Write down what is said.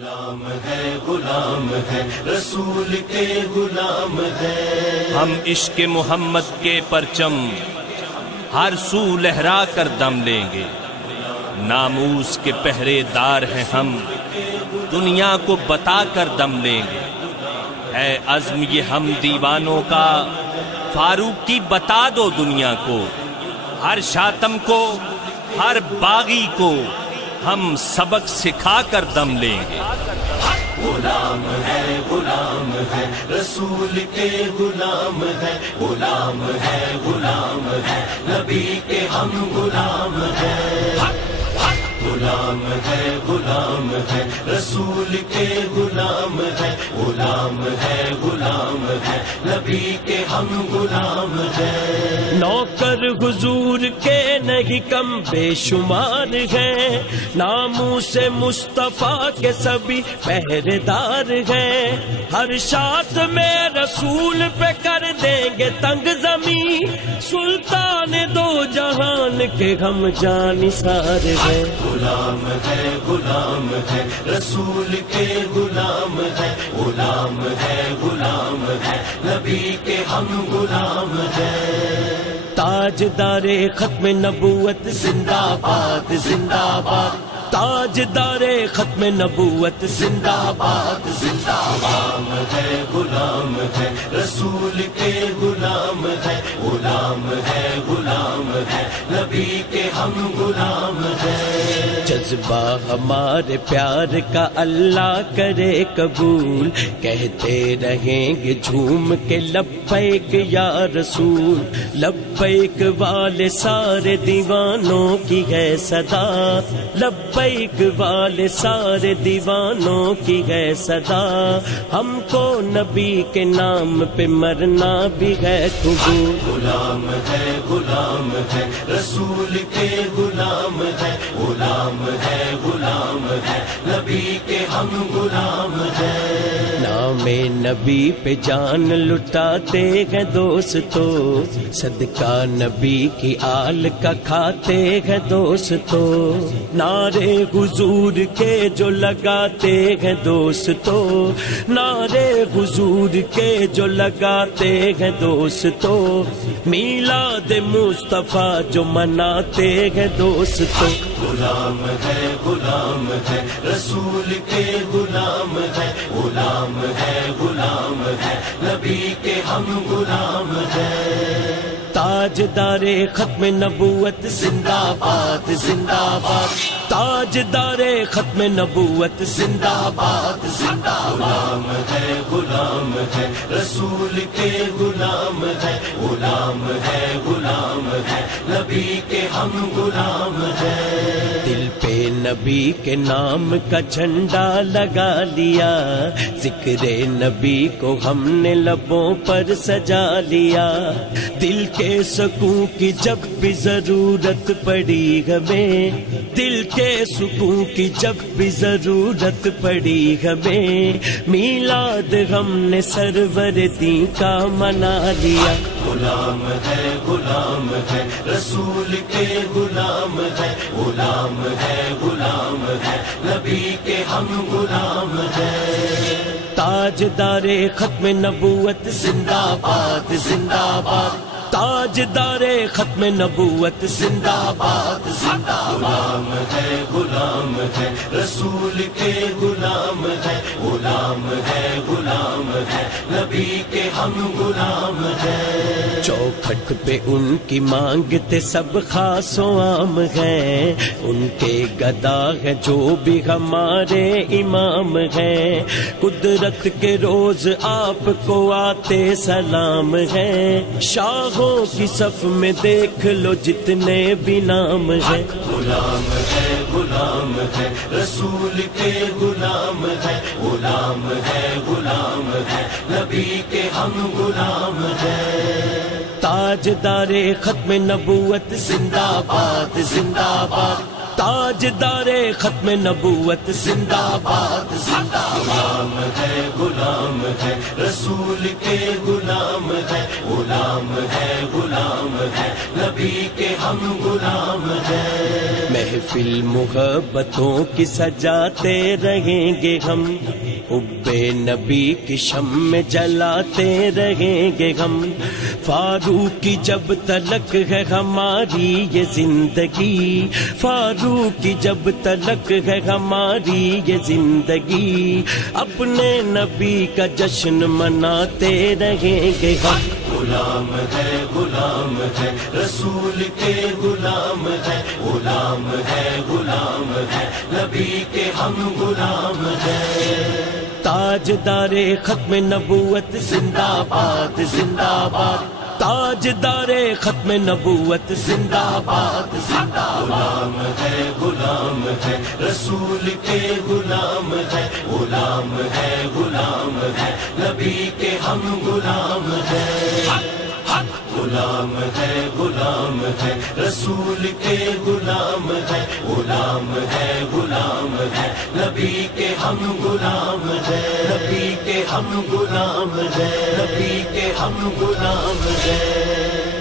غلام ہے رسول کے غلام ہے. ہم عشق محمد کے پرچم ہر سو لہرا کر دم لیں گے. ناموس کے پہرے دار ہیں ہم، دنیا کو بتا کر دم لیں گے. ہے عزم یہ ہم دیوانوں کا، فاروق کی بتا دو دنیا کو. ہر شاتم کو، ہر باغی کو ہم سبق سکھا کر دم لیں گے. غلام ہے رسول کے غلام ہے. غلام ہے نبی کے ہم غلام ہے. غلام ہے رسول کے غلام ہے. غلام ہے نبی کے ہم غلام ہے. نوکر حضور کے نہیں کم بے شمار ہیں، ناموس مصطفیٰ کے سبھی پہرے دار ہیں. ہر شات میں رسول پہ کر دیں گے تنگ زمین، سلطان دو جہان کے ہم جانثار ہیں. غلام ہے رسول کے غلام ہے. غلام ہے نبی کے ہم غلام ہے. تاجدار ختم نبوت زندہ باد زندہ باد. تاجدار ختم نبوت زندہ باد زندہ باد. غلام ہے رسول کے غلام ہے. غلام ہے نبی کے ہم غلام ہے. جذبہ ہمارے پیار کا اللہ کرے قبول، کہتے رہیں گے جھوم کے لبیک یا رسول. لبیک والے سارے دیوانوں کی ہے صدا، لبیک والے سارے دیوانوں کی ہے صدا. ہم کو نبی کے نام پہ مرنا بھی ہے قبول. غلام ہے رسول کے غلام ہے. غلام ہے نبی کے ہم غلام ہے. نام نبی پہ جان لٹاتے ہیں دوستو، صدقہ نبی کی آل کا کھاتے ہیں دوستو. نعرے حضور کے جو لگاتے ہیں دوستو، نعرے حضور کے جو لگاتے ہیں دوستو. میلاد مصطفیٰ جو مناتے ہیں دوستو. غلام ہے رسول کے غلام ہے. غلام ہے نبی کے ہم غلام ہے. تاجدار ختم نبوت زندہ باد زندہ باد. تاجدار ختم نبوت زندہ باد زندہ باد. غلام ہے رسول کے غلام ہے. غلام ہے نبی کے ہم غلام ہے. دل پہ نبی کے نام کا جھنڈا لگا لیا، ذکر نبی کو ہم نے لبوں پر سجا لیا. دل کے سکون کی جب بھی ضرورت پڑی ہمیں، دل کے سکون کی جب بھی ضرورت پڑی ہمیں، میلاد ہم نے سرور دین کا منا لیا. غلام ہے رسول کے غلام ہے. غلام ہے نبی کے ہم غلام ہے. تاجدار ختم نبوت زندہ باد زندہ باد. تاجدار ختم نبوت زندہ باد زندہ باد. غلام ہے رسول کے غلام ہے. غلام ہے نبی کے ہم غلام ہے. چوکھٹ پہ ان کی مانگتے سب خاص و عام ہیں، ان کے گدا ہے جو بھی ہمارے امام ہیں. قدرت کے روز آپ کو آتے سلام ہیں، شاہوں کی صف میں دیکھ لو جتنے بھی نام ہیں. غلام ہے رسول کے غلام ہے. غلام ہے نبی کے ہم غلام ہے. تاجدار ختم نبوت زندہ باد زندہ باد. تاجدار ختم نبوت زندہ باد زندہ غلام ہے غلام ہے رسول کے غلام ہے غلام ہے غلام ہے نبی کے ہم غلام ہیں محفل محبتوں کی سجاتے رہیں گے ہم حب نبی کی شمع جلاتے رہیں گے ہم فاروق کی جب تلک ہے ہماری یہ زندگی فاروق کی جب تلک ہے ہماری یہ زندگی اپنے نبی کا جشن مناتے رہیں گے ہم غلام ہے رسول کے غلام ہے غلام ہے نبی کے ہم غلام ہیں تاجدار ختم نبوت زندہ باد زندہ باد تاجدار ختم نبوت زندہ باد زندہ باد غلام ہے رسول کے غلام ہے غلام ہے نبی کے ہم غلام ہیں غلام ہے رسول کے غلام ہے غلام ہے نبی کے ہم غلام ہیں نبی کے ہم غلام ہیں نبی کے ہم غلام ہیں